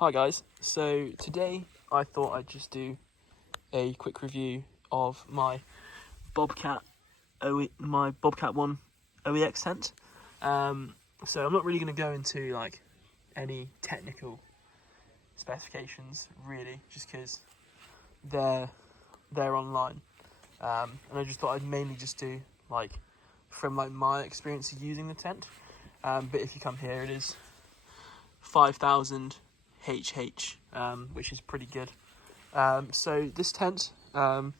Hi guys, so today I thought I'd just do a quick review of my Bobcat 1 OEX tent. So I'm not really going to go into like any technical specifications really, just because they're online, and I just thought I'd mainly just do like from like my experience of using the tent. But if you come here, it is 5,000 HH, which is pretty good. So this tent, when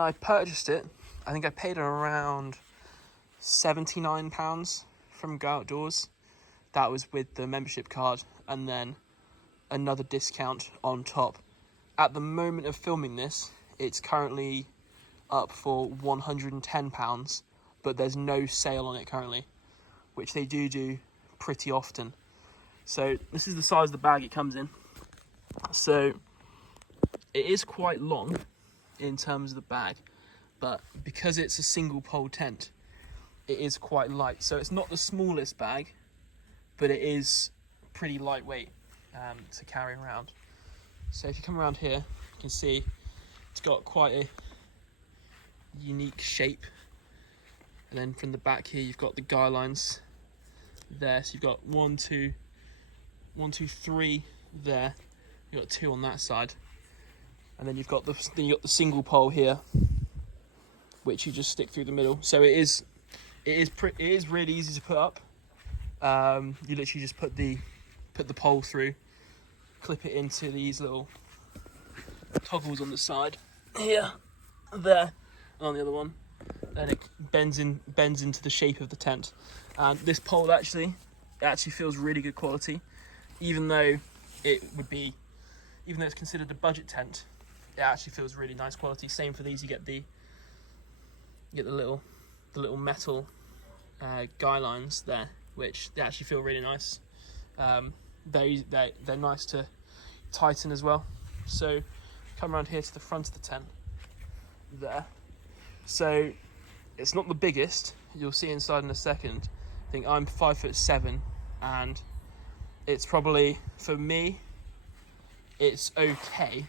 I purchased it, I think I paid around £79 from Go Outdoors. That was with the membership card and then another discount on top. At the moment of filming this, it's currently up for £110, but there's no sale on it currently, which they do pretty often. So this is the size of the bag it comes in. So it is quite long in terms of the bag, but because it's a single pole tent, it is quite light. So it's not the smallest bag, but it is pretty lightweight to carry around. So if you come around here, you can see it's got quite a unique shape. And then from the back here, you've got the guy lines there. So you've got 1, 2, 3 there. You've got 2 on that side, and then you've got the single pole here, which you just stick through the middle. So it is really easy to put up. You literally just put the pole through, clip it into these little toggles on the side here, there, and on the other one. Then it bends into the shape of the tent. And this pole actually feels really good quality, even though it's considered a budget tent. It actually feels really nice quality. Same for these. You get the little metal guy lines there, which they actually feel really nice. They're nice to tighten as well. So come around here to the front of the tent there. So it's not the biggest. You'll see inside in a second. I think I'm 5'7", and it's probably, for me, it's okay.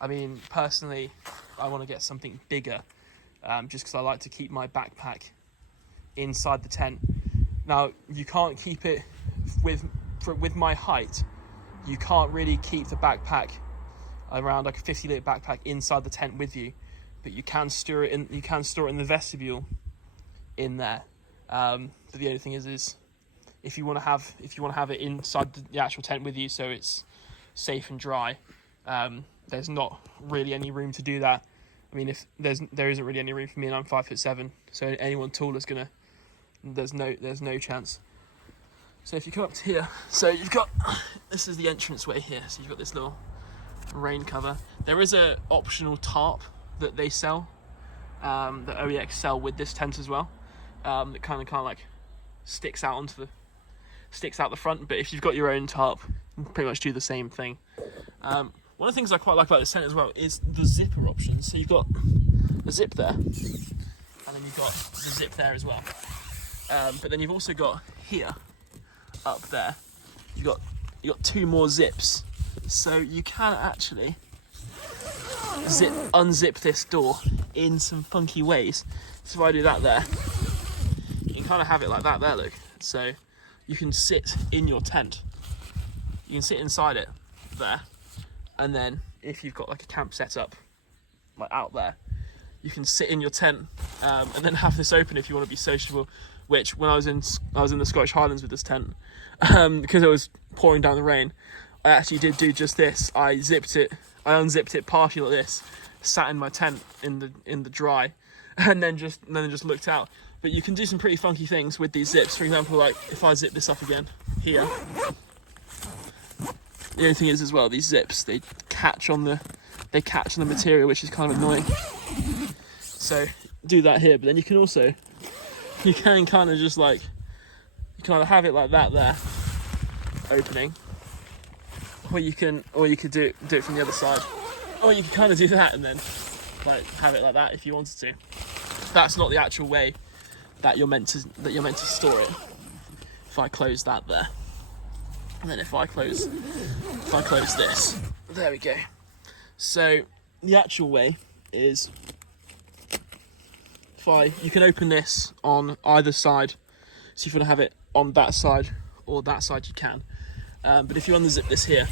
I mean, personally, I want to get something bigger, just because I like to keep my backpack inside the tent. Now, you can't keep it with my height. You can't really keep the backpack around like a 50-litre backpack inside the tent with you, but you can store it in. You can store it in the vestibule in there. But the only thing is if you want to have it inside the actual tent with you, so it's safe and dry, there's not really any room to do that. I mean, if there isn't really any room for me, and I'm 5'7", so anyone taller is there's no chance. So if you come up to here, so this is the entranceway here. So you've got this little rain cover. There is a optional tarp that they sell, that OEX sell with this tent as well, that kind of like sticks out the front. But if you've got your own tarp, you can pretty much do the same thing. One of the things I quite like about this tent as well is the zipper option. So you've got a zip there, and then you've got the zip there as well. But then you've also got here, up there, you've got 2 more zips. So you can actually unzip this door in some funky ways. So if I do that there, you can kind of have it like that there, look. So you can sit in your tent. You can sit inside it there. And then if you've got like a camp set up like out there, you can sit in your tent, and then have this open if you want to be sociable. Which when I was in the Scottish Highlands with this tent, because it was pouring down the rain, I actually did do just this. I unzipped it partially like this, sat in my tent in the dry, and then just looked out. But you can do some pretty funky things with these zips. For example, like if I zip this up again here, the only thing is as well, these zips, they catch on the material, which is kind of annoying. So do that here, but then you can kind of just like, you can either have it like that there, opening, or you could do it from the other side, or you can kind of do that and then like have it like that if you wanted to. That's not the actual way that you're meant to store it. If I close that there, And then if I close this, there we go. So the actual way is, you can open this on either side. So if you want to have it on that side or that side, you can. But if you unzip this here,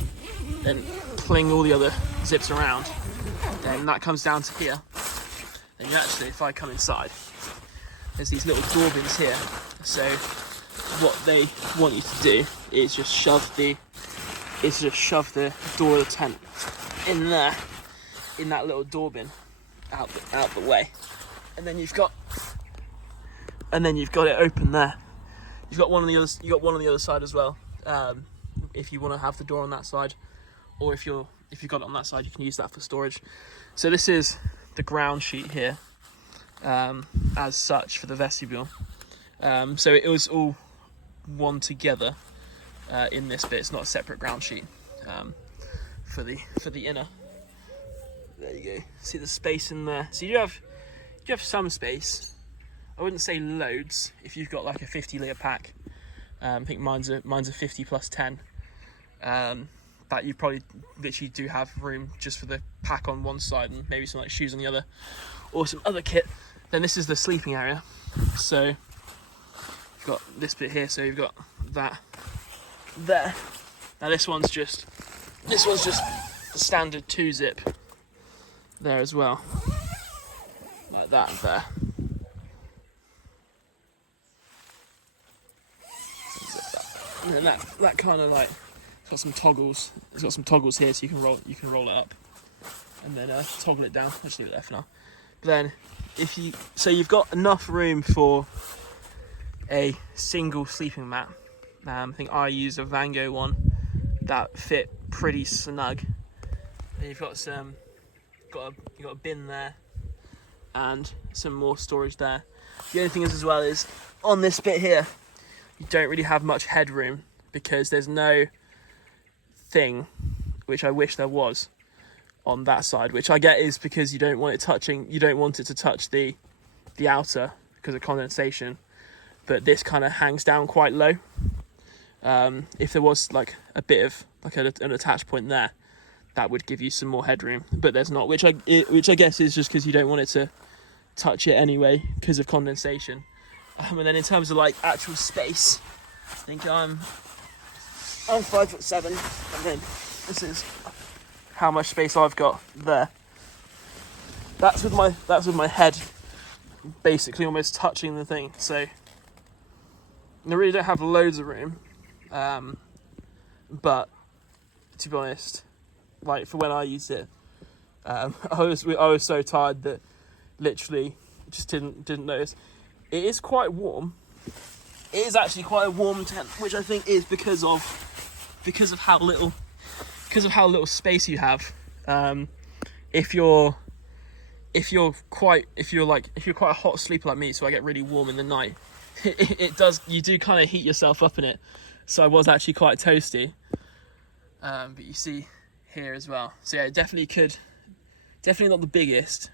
then cling all the other zips around, then that comes down to here. And you actually, if I come inside, there's these little door bins here. So what they want you to do is just shove the door of the tent in there, in that little door bin, out the way, and then you've got it open there. You've got one on the other side as well. If you want to have the door on that side, or if you've got it on that side, you can use that for storage. So this is the ground sheet here, as such, for the vestibule. So it was all one together in this bit. It's not a separate ground sheet for the inner. There you go. See the space in there. So you have some space. I wouldn't say loads if you've got like a 50 litre pack. I think mine's a 50 plus 10. That you probably literally do have room just for the pack on one side and maybe some like shoes on the other, or some other kit. Then this is the sleeping area. So you've got this bit here. So you've got that there. Now this one's just the standard 2-zip there as well, like that there. And then that kind of like, it's got some toggles. It's got some toggles here, so you can roll it up, and then toggle it down. I'll just leave it there for now. But then you've got enough room for a single sleeping mat. I think I use a Vango one that fit pretty snug. And you've got a bin there, and some more storage there. The only thing is, as well, is on this bit here, you don't really have much headroom because there's no thing, which I wish there was, on that side, which I get is because you don't want it to touch the outer because of condensation, but this kind of hangs down quite low. If there was like a bit of like an attach point there, that would give you some more headroom, but there's not, which I guess is just because you don't want it to touch it anyway because of condensation. And then in terms of like actual space, I think I'm 5'7", and then this is how much space I've got there. That's with my head basically almost touching the thing. So I really don't have loads of room, but to be honest, like for when I used it, I was so tired that literally just didn't notice. It is quite warm. It is actually quite a warm tent, which I think is because of how little space you have. If you're quite a hot sleeper like me, so I get really warm in the night, you do kind of heat yourself up in it. So I was actually quite toasty. But you see here as well. So yeah, definitely not the biggest.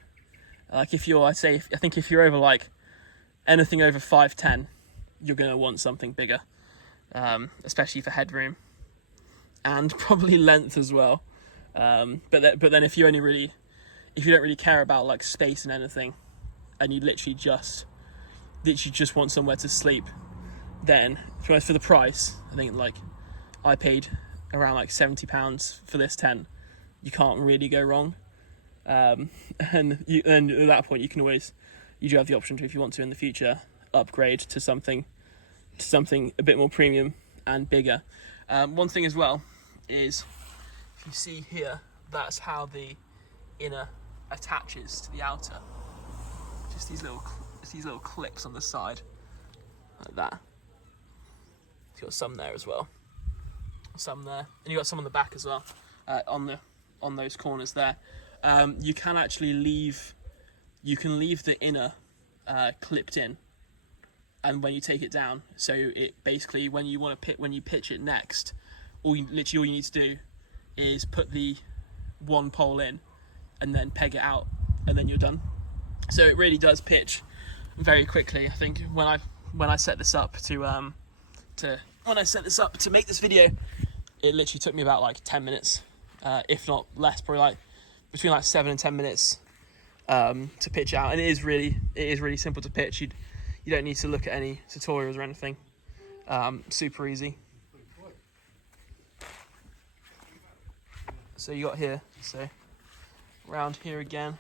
Like if you're over like anything over 5'10", you're gonna want something bigger, especially for headroom and probably length as well. But then if you don't really care about like space and anything, and you literally just want somewhere to sleep, then for the price, I think like I paid around like £70 for this tent. You can't really go wrong. And at that point, you do have the option to, if you want to in the future, upgrade to something a bit more premium and bigger. One thing as well is, if you see here, that's how the inner attaches to the outer. Just these little clips on the side, like that. You've got some there as well, some there, and you've got some on the back as well, on those corners there. You can actually leave the inner clipped in, and when you take it down, so it basically when you pitch it next, all you need to do is put the one pole in and then peg it out, and then you're done. So it really does pitch very quickly. I think when I set this up to make this video, it literally took me about like 10 minutes, if not less, probably like between like 7 and 10 minutes to pitch out. And it is really simple to pitch. You don't need to look at any tutorials or anything. Super easy. So you got here, so round here again.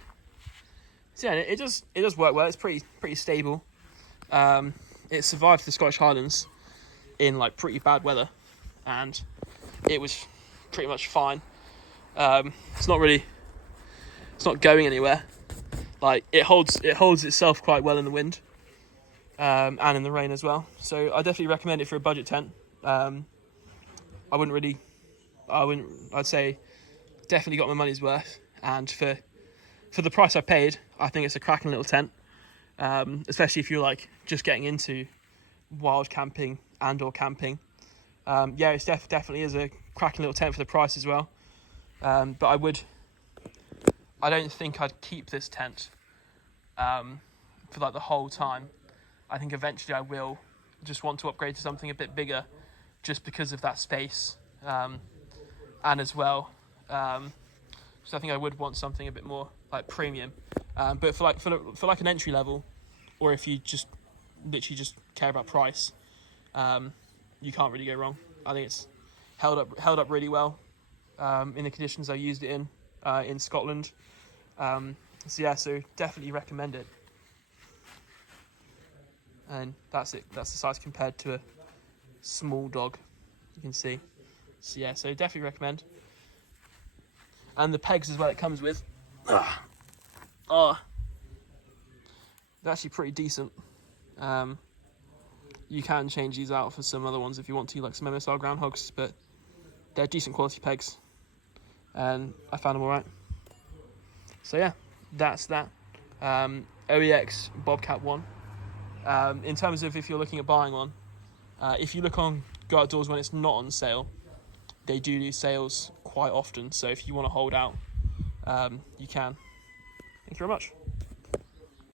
So yeah, it does work well. It's pretty stable. It survived the Scottish Highlands in like pretty bad weather, and it was pretty much fine. It's not going anywhere. Like it holds itself quite well in the wind, and in the rain as well. So I definitely recommend it for a budget tent. I'd say definitely got my money's worth, and for the price I paid, I think it's a cracking little tent. Especially if you're like just getting into wild camping and/or camping. It's definitely is a cracking little tent for the price as well. But I don't think I'd keep this tent for like the whole time. I think eventually I will just want to upgrade to something a bit bigger, just because of that space, and as well. So I think I would want something a bit more like premium. But for like an entry level, or if you just literally just care about price, you can't really go wrong. I think it's held up really well in the conditions I used it in Scotland. So definitely recommend it. And that's it. That's the size compared to a small dog, you can see. So definitely recommend. And the pegs as well it comes with. They're actually pretty decent. You can change these out for some other ones if you want to, like some MSR groundhogs, but they're decent quality pegs, and I found them alright. So yeah, that's that. OEX Bobcat 1. In terms of if you're looking at buying one, if you look on Go Outdoors when it's not on sale, they do sales quite often, so if you want to hold out, you can. Thank you very much.